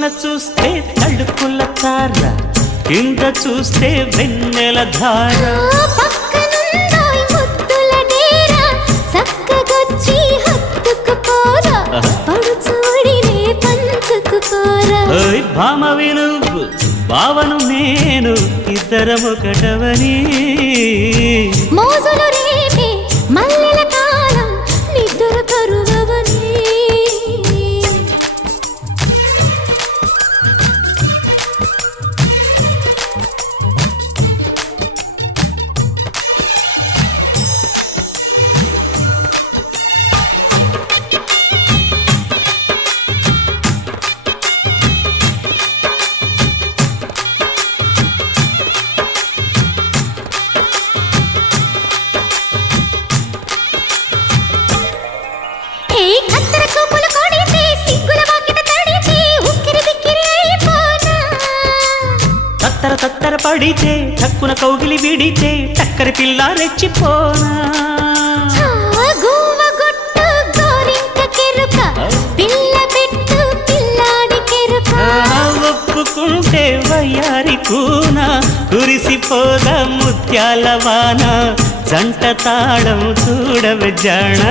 పైన చూస్తే తడుకుల తార, కింద చూస్తే వెన్నెల ధార. పక్కనుందోయ్ ముద్దుల డేరా, చక్కగొచ్చి హత్తుకుపోరా, పడుచూడినే పంచుకుపోరా. ఓయ్ భామవి నువ్వు, భావను నేను, ఇద్దరమొకటవని. మోజులు రేపే మల్లెల కాలం, నిద్ర కరువవని. తత్తర తత్తర పడితే టక్కున కౌగిలి విడితే టక్కరి పిల్ల రెచ్చిపోనా. ఒప్పుకుంటే వయ్యారి కూన, కురిసిపోదా ముత్యాల వాన, జంట తాళం చూడవే జాణ.